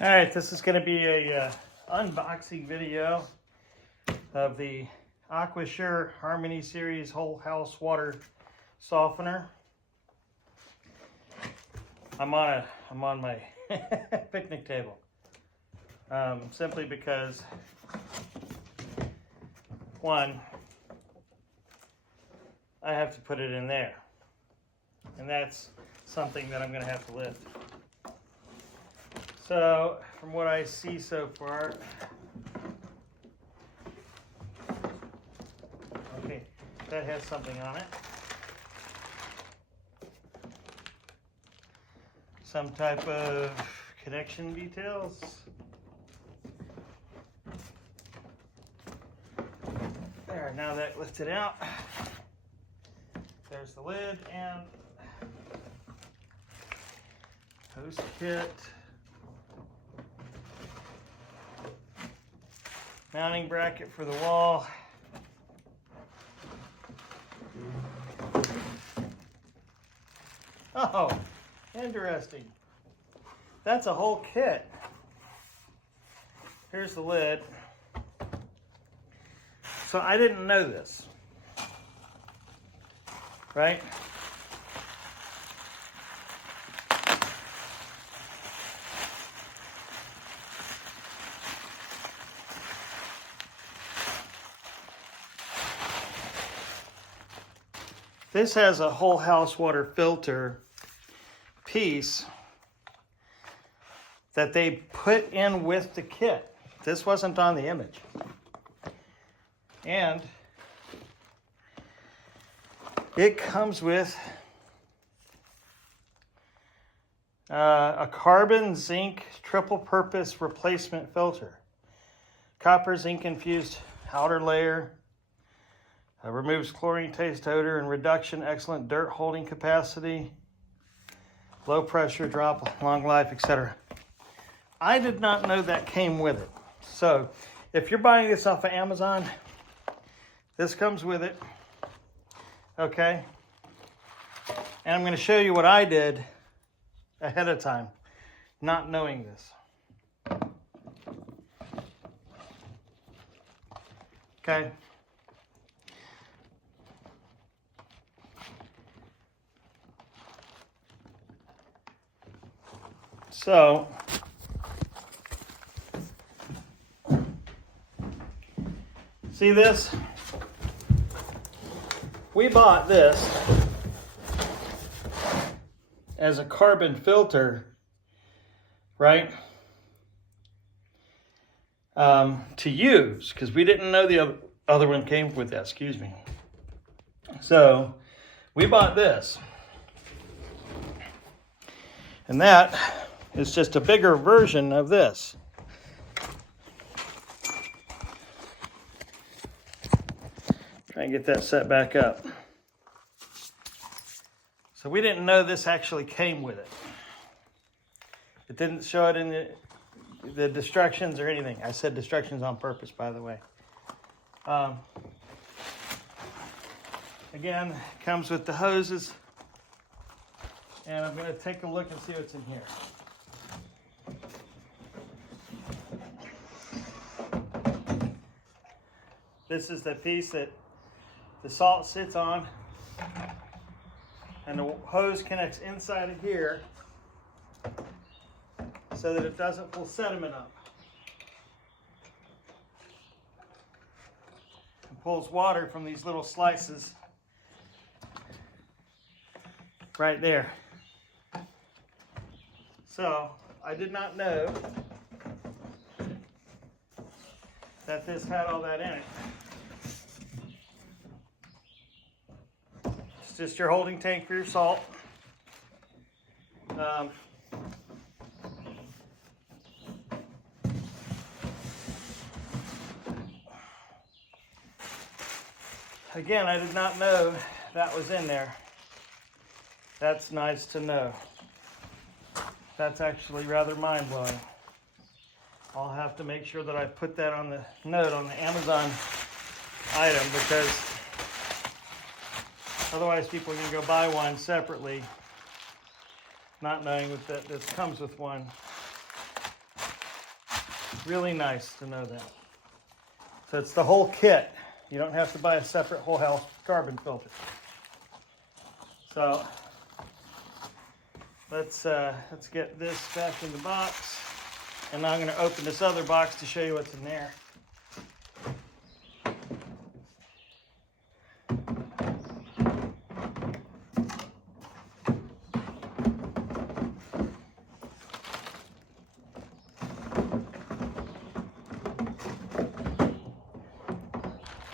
All right, this is going to be a unboxing video of the Aquasure Harmony series whole house water softener. I'm on my picnic table, simply because one, I have to put it in there, and that's something that I'm going to have to lift. So, from what I see so far, okay, that has something on it. Some type of connection details. There, now that lifted out. There's the lid and hose kit. Mounting bracket for the wall. Oh, interesting. That's a whole kit. Here's the lid. So I didn't know this, right? This has a whole house water filter piece that they put in with the kit. This wasn't on the image. And it comes with a carbon zinc triple purpose replacement filter. Copper zinc infused outer layer. Removes chlorine, taste, odor, and reduction. Excellent dirt holding capacity. Low pressure, drop, long life, etc. I did not know that came with it. So, if you're buying this off of Amazon, this comes with it. Okay? And I'm going to show you what I did ahead of time, not knowing this. Okay? So, see this? We bought this as a carbon filter, right? To use, because we didn't know the other one came with that, excuse me. So, we bought this. And that is just a bigger version of this. Try and get that set back up. So we didn't know this actually came with it. It didn't show it in the instructions or anything. I said instructions on purpose, by the way. Again, it comes with the hoses. And I'm going to take a look and see what's in here. This is the piece that the salt sits on, and the hose connects inside of here so that it doesn't pull sediment up. It pulls water from these little slices right there. So, I did not know that this had all that in it. It's just your holding tank for your salt. Again, I did not know that was in there. That's nice to know. That's actually rather mind-blowing. I'll have to make sure that I put that on the note on the Amazon item, because otherwise people can go buy one separately, not knowing that this comes with one. Really nice to know that. So it's the whole kit. You don't have to buy a separate whole house carbon filter. So let's get this back in the box. And now I'm going to open this other box to show you what's in there.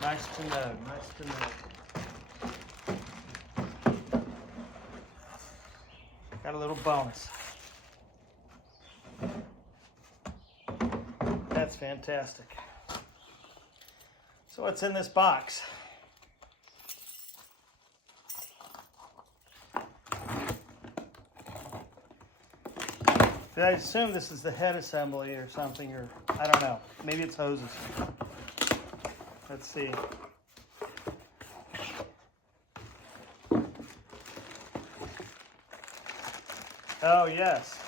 Nice to know, nice to know. Got a little bonus. That's fantastic. So what's in this box? I assume this is the head assembly or something, or I don't know. Maybe it's hoses. Let's see. Oh, yes.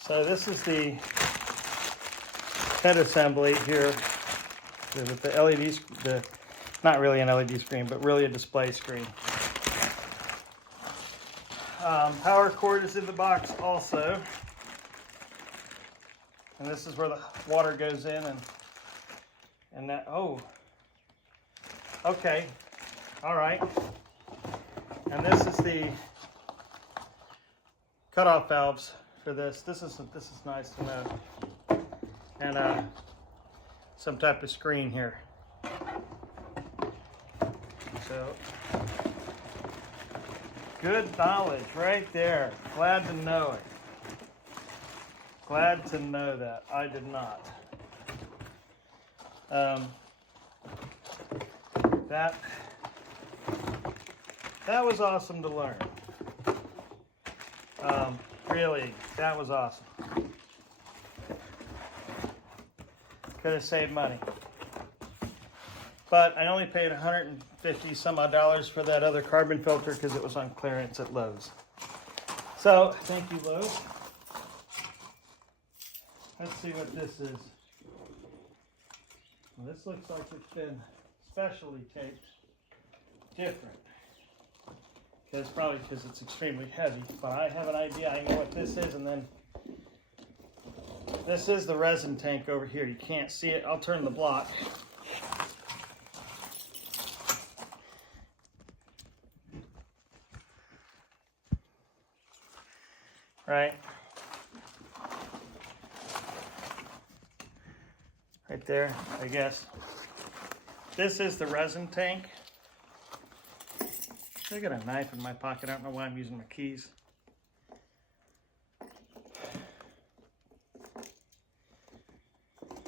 So this is the head assembly here with the LED, not really an LED screen, but really a display screen. Power cord is in the box also. And this is where the water goes in and that, oh, okay, all right. And this is the cutoff valves for this. This is nice to know. And some type of screen here. So, good knowledge right there. Glad to know it. Glad to know that. I did not. That was awesome to learn. Really, that was awesome. Could have saved money. But I only paid $150 some odd for that other carbon filter because it was on clearance at Lowe's. So, thank you, Lowe's. Let's see what this is. Well, this looks like it's been specially taped different. Probably because it's extremely heavy, but I have an idea. I know what this is, and then this is the resin tank over here. You can't see it. I'll turn the block. Right there, I guess. This is the resin tank. I got a knife in my pocket. I don't know why I'm using my keys.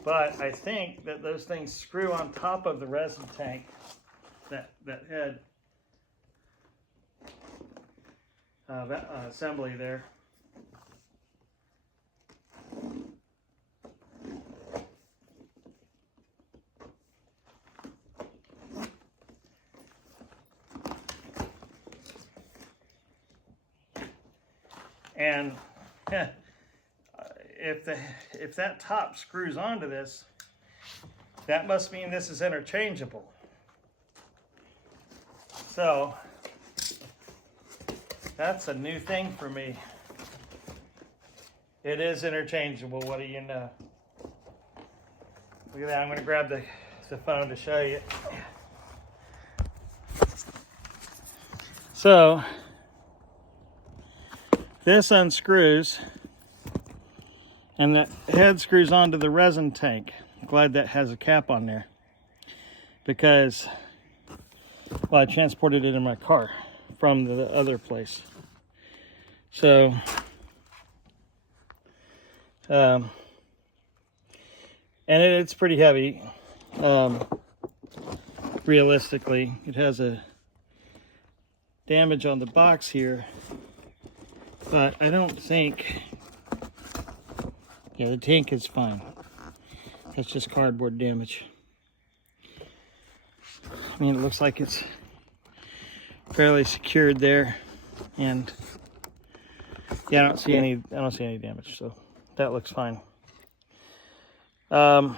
But I think that those things screw on top of the resin tank, that head assembly there. And if that top screws onto this, that must mean this is interchangeable. So that's a new thing for me. It is interchangeable, what do you know? Look at that, I'm going to grab the phone to show you. So this unscrews, and that head screws onto the resin tank. I'm glad that has a cap on there, because, well, I transported it in my car from the other place. So, and it's pretty heavy. Realistically, it has a damage on the box here. But I don't think, yeah, the tank is fine. That's just cardboard damage. I mean, it looks like it's fairly secured there. And Yeah, I don't see any damage, so that looks fine. All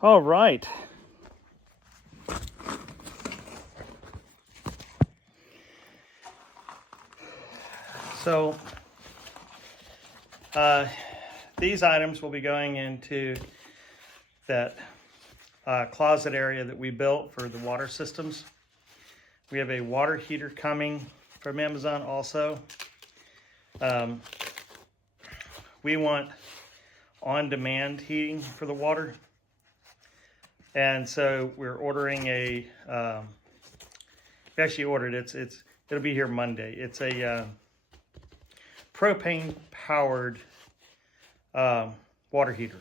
right. So these items will be going into that closet area that we built for the water systems. We have a water heater coming from Amazon also. We want on-demand heating for the water. And so we're ordering a, we actually ordered it. It'll be here Monday. It's a propane powered water heater.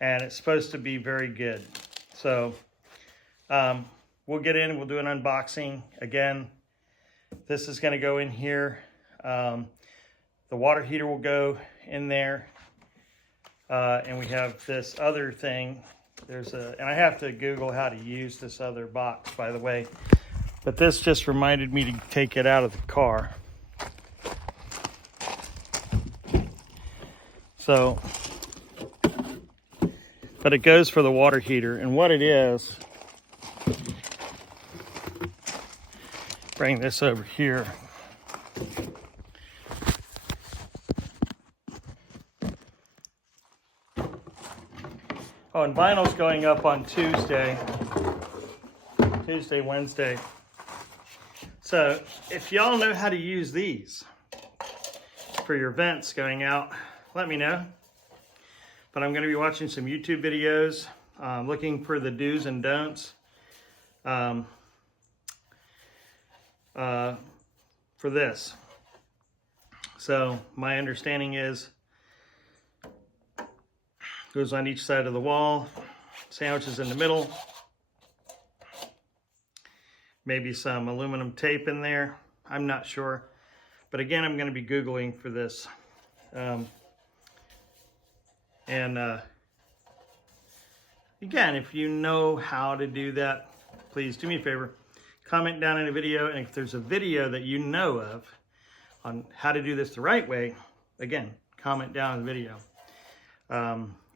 And it's supposed to be very good. So we'll get in, we'll do an unboxing. Again, this is gonna go in here. The water heater will go in there. And we have this other thing. And I have to Google how to use this other box, by the way. But this just reminded me to take it out of the car. So, but it goes for the water heater. And what it is, bring this over here. Oh, and vinyl's going up on Tuesday, Wednesday. So if y'all know how to use these for your vents going out, let me know. But I'm going to be watching some YouTube videos, looking for the do's and don'ts for this. So my understanding is, goes on each side of the wall, sandwiches in the middle, maybe some aluminum tape in there. I'm not sure, but again, I'm going to be Googling for this. Again, if you know how to do that, please do me a favor, comment down in the video, and if there's a video that you know of on how to do this the right way, again, comment down in the video.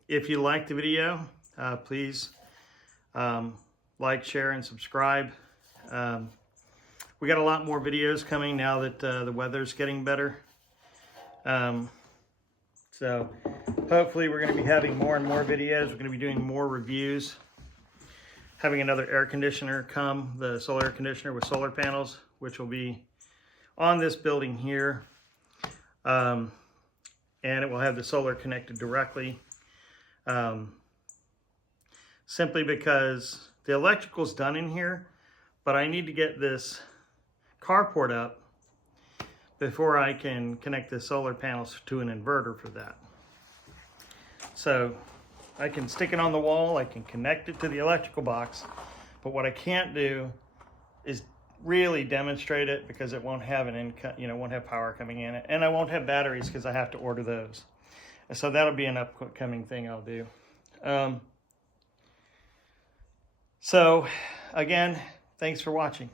If you like the video, please like, share, and subscribe. We got a lot more videos coming now that the weather's getting better. So hopefully we're going to be having more and more videos. We're going to be doing more reviews. Having another air conditioner come, the solar air conditioner with solar panels, which will be on this building here. And it will have the solar connected directly. Simply because the electrical's done in here, but I need to get this carport up before I can connect the solar panels to an inverter for that. So I can stick it on the wall, I can connect it to the electrical box, but what I can't do is really demonstrate it because it won't have won't have power coming in it, and I won't have batteries because I have to order those. So that'll be an upcoming thing I'll do. So again, thanks for watching.